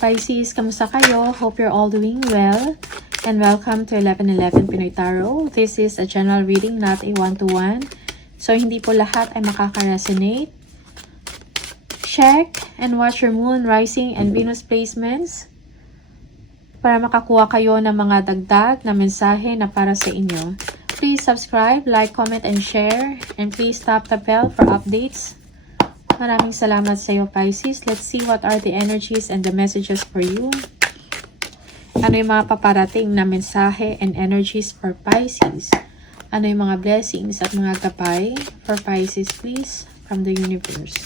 Pisces, kamusta kayo? Hope you're all doing well. And welcome to 1111 Pinoy Tarot. This is a general reading, not a one-to-one. So, hindi po lahat ay makaka-resonate. Check and watch your Moon, Rising, and Venus placements para makakuha kayo ng mga dagdag na mensahe na para sa inyo. Please subscribe, like, comment, and share. And please tap the bell for updates. Maraming salamat sa iyo, Pisces. Let's see what are the energies and the messages for you. Ano yung mga paparating na mensahe and energies for Pisces? Ano yung mga blessings at mga gabay for Pisces, please, from the universe?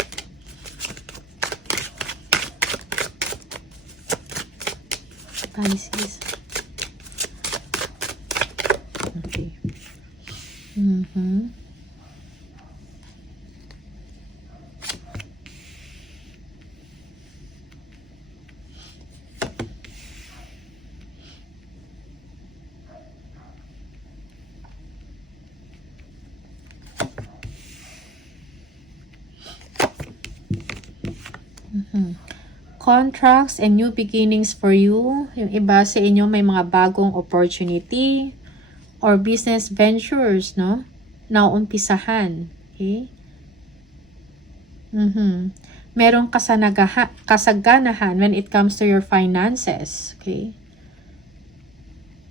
Pisces. Okay. Contracts and new beginnings for you. Yung iba sa inyo may mga bagong opportunity or business ventures, no? Naumpisahan. Okay? Merong kasaganahan when it comes to your finances. Okay?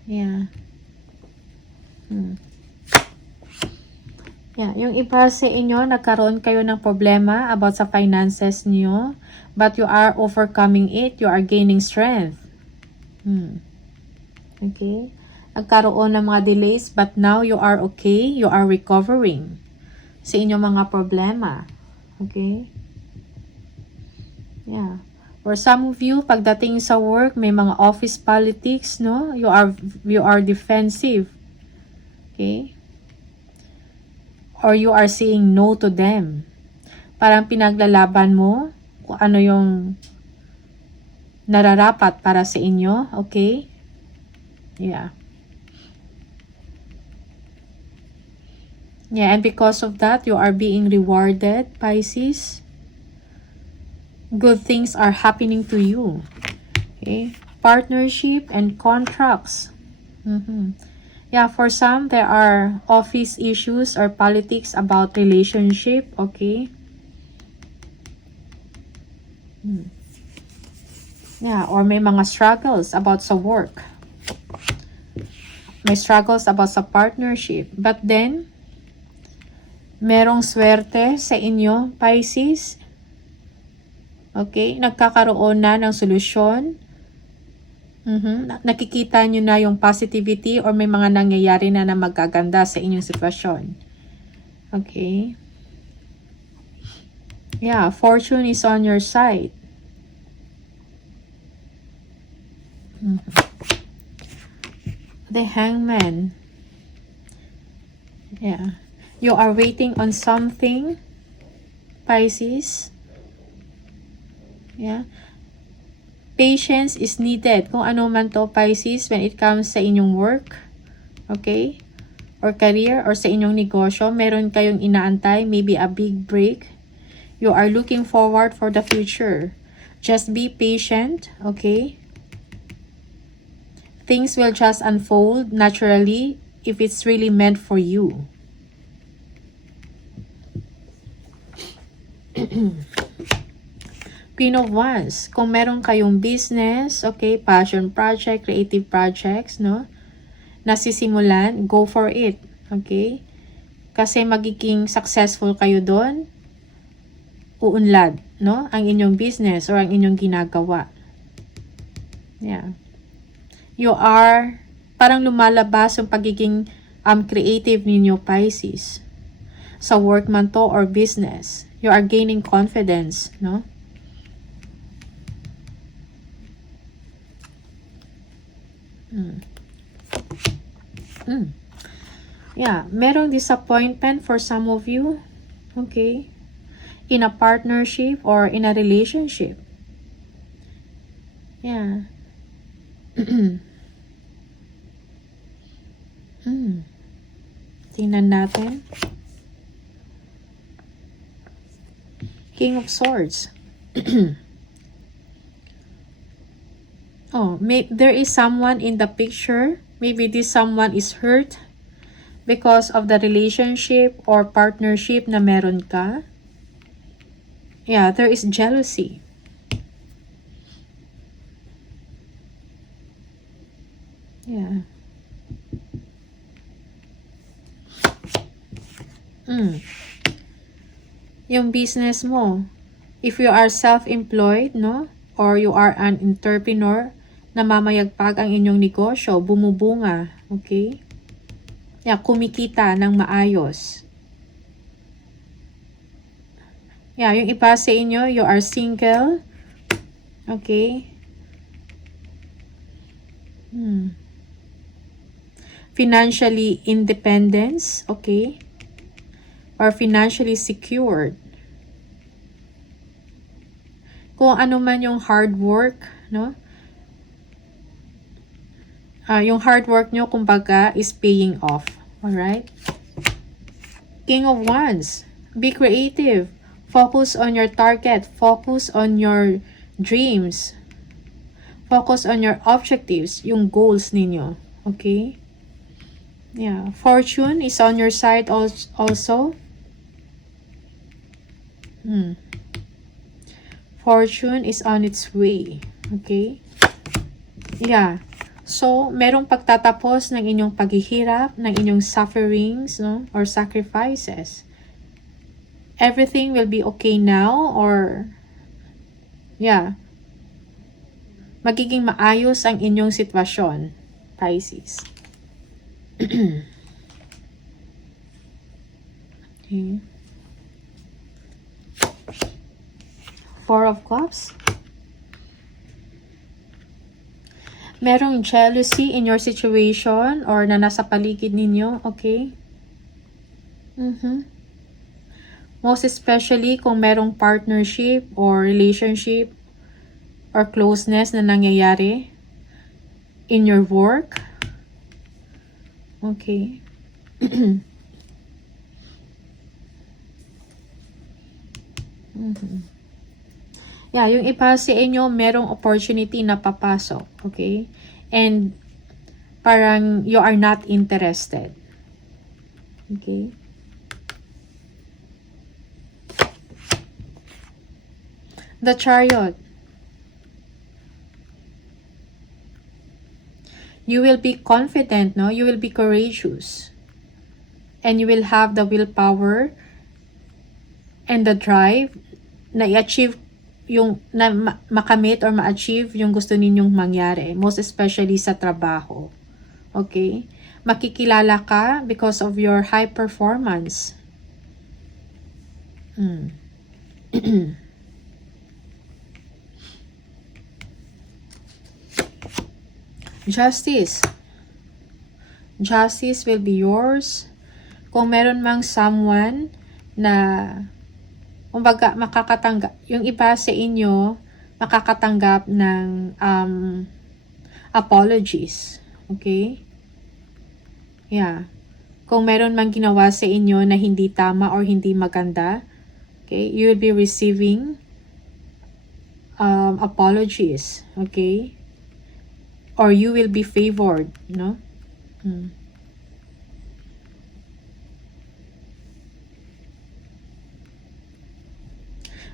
Yeah. Yeah, yung iba sa inyo, nagkaroon kayo ng problema about sa finances niyo, but you are overcoming it, you are gaining strength. Okay? Nagkaroon ng mga delays, but now you are okay, you are recovering sa inyong mga problema. Okay? Yeah. For some of you, pagdating sa work, may mga office politics, no? You are defensive. Okay? Or you are saying no to them. Parang pinaglalaban mo kung ano yung nararapat para sa inyo. Okay? Yeah. Yeah, and because of that, you are being rewarded, Pisces. Good things are happening to you. Okay? Partnership and contracts. Yeah, for some, there are office issues or politics about relationship, okay? Yeah, or may mga struggles about sa work. May struggles about sa partnership. But then, merong swerte sa inyo, Pisces. Okay, nagkakaroon na ng solusyon. Nakikita nyo na yung positivity or may mga nangyayari na magaganda sa inyong sitwasyon. Okay. Yeah, fortune is on your side. The Hangman. Yeah. You are waiting on something, Pisces. Yeah. Patience is needed kung ano man to, Pisces, when it comes sa inyong work, okay, or career, or sa inyong negosyo. Meron kayong inaantay, maybe a big break. You are looking forward for the future. Just be patient, okay? Things will just unfold naturally if it's really meant for you. Queen of Wands, kung meron kayong business, okay, passion project, creative projects, no, nasisimulan, go for it, okay? Kasi magiging successful kayo doon, uunlad, no, ang inyong business or ang inyong ginagawa. Yeah. You are, parang lumalabas yung pagiging creative ninyo, Pisces. Sa work man to or business, you are gaining confidence, no? Yeah, merong disappointment for some of you, okay, in a partnership or in a relationship. Yeah. Tingnan natin. King of Swords. Oh, there is someone in the picture. Maybe this someone is hurt because of the relationship or partnership na meron ka. Yeah, there is jealousy. Yeah. Yung business mo, if you are self-employed, no? Or you are an entrepreneur, namamayagpag ang inyong negosyo, bumubunga, okay? Yeah, kumikita ng maayos. Yeah, yung iba sa inyo, you are single, okay? Financially independence, okay? Or financially secured. Kung ano man yung hard work, no? Yung hard work nyo, kumbaga, is paying off. Alright? King of Wands. Be creative. Focus on your target. Focus on your dreams. Focus on your objectives, yung goals ninyo. Okay? Yeah. Fortune is on your side also. Fortune is on its way. Okay? Yeah. So, merong pagtatapos ng inyong paghihirap, ng inyong sufferings, no? Or sacrifices. Everything will be okay now, or yeah. Magiging maayos ang inyong sitwasyon, Pisces. Okay. Four of Cups. Merong jealousy in your situation or na nasa paligid ninyo, okay? Most especially kung merong partnership or relationship or closeness na nangyayari in your work. Okay. Yeah, yung iba sa inyo, merong opportunity na papasok. Okay? And parang you are not interested. Okay? The Chariot. You will be confident, no? You will be courageous. And you will have the willpower and the drive na i-achieve yung na makamit or ma-achieve yung gusto ninyong mangyari, most especially sa trabaho. Okay? Makikilala ka because of your high performance. Justice. Justice will be yours. Kung meron mang someone na kumbaga, makakatanggap, yung iba sa inyo, makakatanggap ng apologies. Okay? Yeah. Kung meron mang ginawa sa inyo na hindi tama or hindi maganda, okay, you will be receiving apologies. Okay? Or you will be favored, no?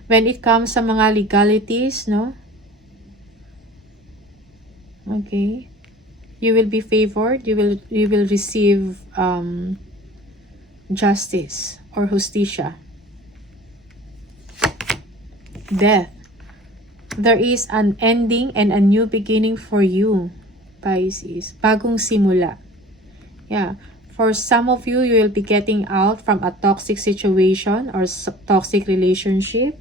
When it comes sa mga legalities, no? Okay. You will be favored. You will receive justice or justicia. Death. There is an ending and a new beginning for you, Pisces. Bagong simula. Yeah. For some of you, you will be getting out from a toxic situation or toxic relationship.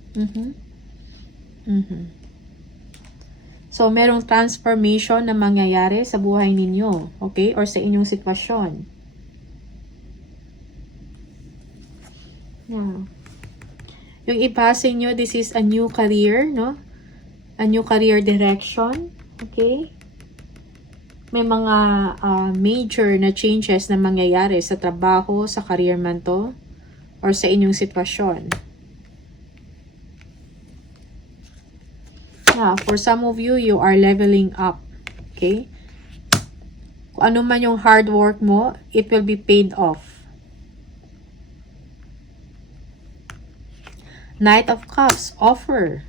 So, merong transformation na mangyayari sa buhay ninyo. Okay? Or sa inyong sitwasyon. Yeah. Yung iba sa inyo, this is a new career, no? A new career direction. Okay? May mga major na changes na mangyayari sa trabaho, sa career man to, or sa inyong sitwasyon. Yeah, for some of you, you are leveling up. Okay? Kung ano man yung hard work mo, it will be paid off. Knight of Cups, offer.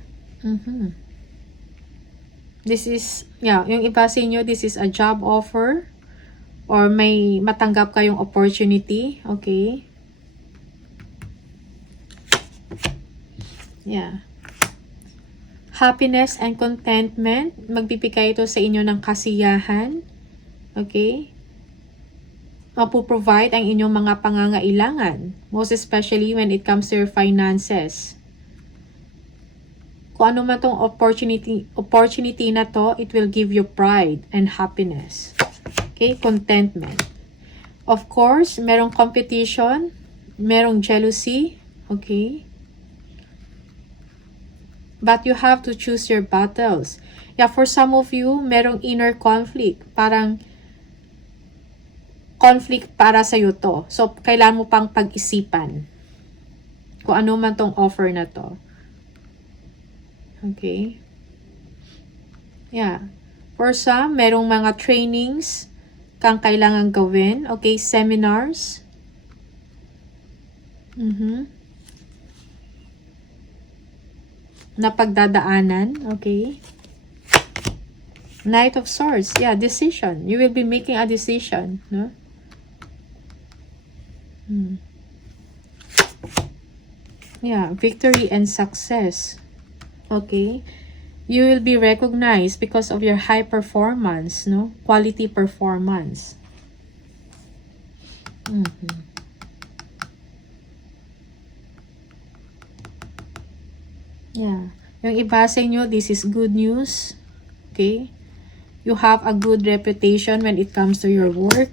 This is, yung iba sa inyo, this is a job offer or may matanggap kayong opportunity. Okay? Yeah. Happiness and contentment. Magbibigay ito sa inyo ng kasiyahan. Okay? Mapoprovide ang inyong mga pangangailangan. Most especially when it comes to your finances. Kung ano man tong opportunity na to, it will give you pride and happiness. Okay? Contentment. Of course, merong competition, merong jealousy. Okay? But you have to choose your battles. Yeah, for some of you, merong inner conflict. Parang conflict para sa'yo to. So, kailangan mo pang pag-isipan kung ano man tong offer na to. Okay? Yeah. For some, merong mga trainings kang kailangan gawin. Okay? Seminars. Na pagdadaanan. Okay? Knight of Swords. Yeah, decision. You will be making a decision. No? Yeah, victory and success. Okay? You will be recognized because of your high performance, no? Quality performance. Yeah. Yung iba sa inyo, this is good news. Okay? You have a good reputation when it comes to your work.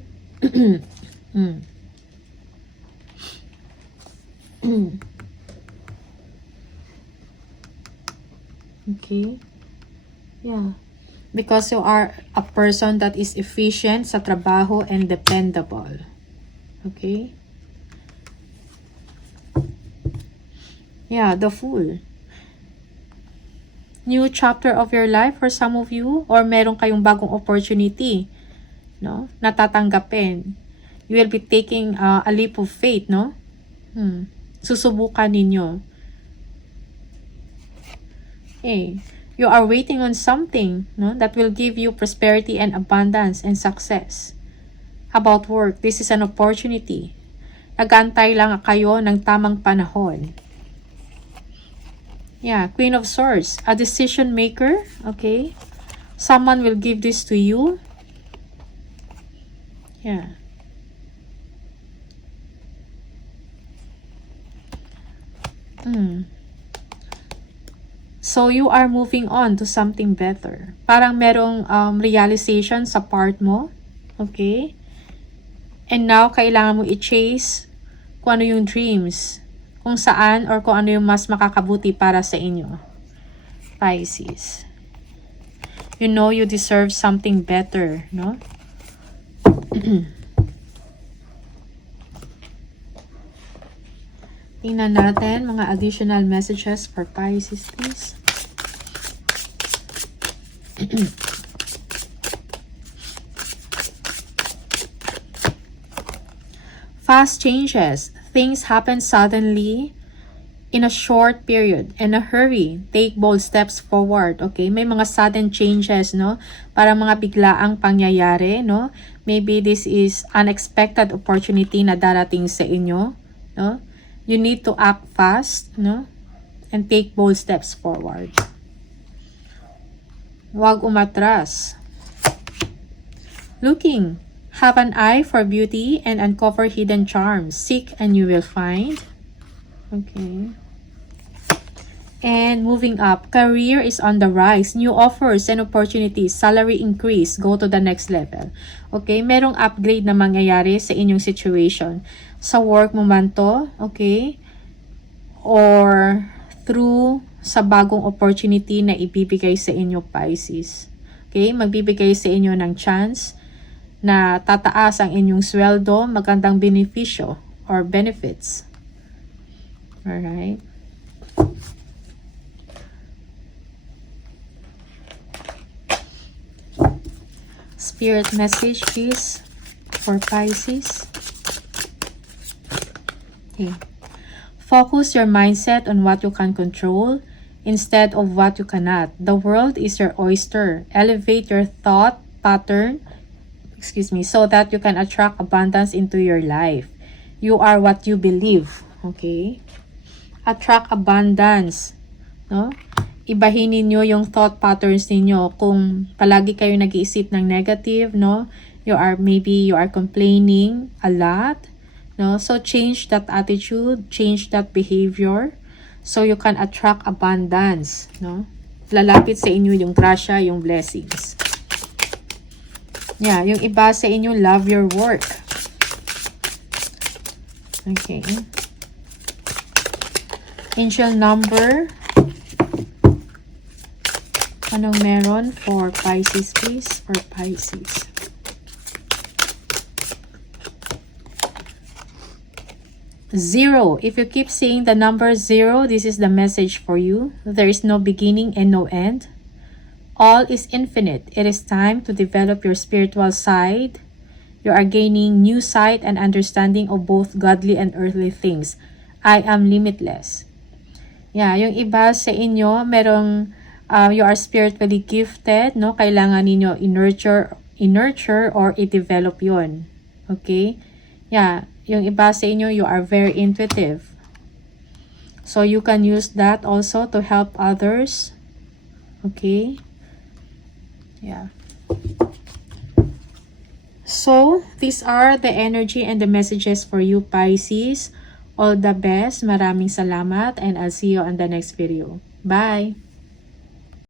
Okay? Yeah. Because you are a person that is efficient sa trabaho and dependable. Okay? Yeah, the Fool. New chapter of your life for some of you, or meron kayong bagong opportunity, no? Natatanggapin. You will be taking a leap of faith, no? Susubukan ninyo. Okay. You are waiting on something, no? That will give you prosperity and abundance and success. About work, this is an opportunity. Nag-aantay lang kayo ng tamang panahon. Yeah, Queen of Swords, a decision maker, okay? Someone will give this to you. Yeah. So, you are moving on to something better. Parang merong realization sa part mo, okay? And now, kailangan mo i-chase kung ano yung dreams, kung saan or kung ano yung mas makakabuti para sa inyo. Pisces. You know you deserve something better, no? Tingnan natin mga additional messages for Pisces, please. Fast changes. Things happen suddenly in a short period. In a hurry. Take bold steps forward. Okay? May mga sudden changes, no? Para mga biglaang pangyayari, no? Maybe this is unexpected opportunity na darating sa inyo, no? You need to act fast, no? And take bold steps forward. Huwag umatras. Looking. Have an eye for beauty and uncover hidden charms. Seek and you will find. Okay. And moving up, career is on the rise. New offers and opportunities, salary increase, go to the next level. Okay, merong upgrade na mangyayari sa inyong situation. Sa work mo man to, okay? Or through sa bagong opportunity na ibibigay sa inyo, Pisces. Okay, magbibigay sa inyo ng chance na tataas ang inyong sweldo, magandang benepisyo or benefits. Alright. Spirit message, please, for Pisces. Okay. Focus your mindset on what you can control instead of what you cannot. The world is your oyster. Elevate your thought pattern, so that you can attract abundance into your life. You are what you believe. Okay? Attract abundance. No? Ibahin ninyo yung thought patterns ninyo. Kung palagi kayo nag-iisip ng negative, no? Maybe you are complaining a lot. No? So, change that attitude, change that behavior, so you can attract abundance. No? Lalapit sa inyo yung grasya, yung blessings. Yeah, yung iba sa inyo, love your work. Okay. Angel number. Anong meron for Pisces, please? For Pisces. Zero. If you keep seeing the number 0, this is the message for you. There is no beginning and no end. All is infinite. It is time to develop your spiritual side. You are gaining new sight and understanding of both godly and earthly things. I am limitless. Yeah, yung iba sa inyo, merong you are spiritually gifted, no? Kailangan ninyo i-nurture or i-develop yun. Okay? Yeah, yung iba sa inyo, you are very intuitive. So, you can use that also to help others. Okay? Yeah. So, these are the energy and the messages for you, Pisces. All the best. Maraming salamat and I'll see you on the next video. Bye!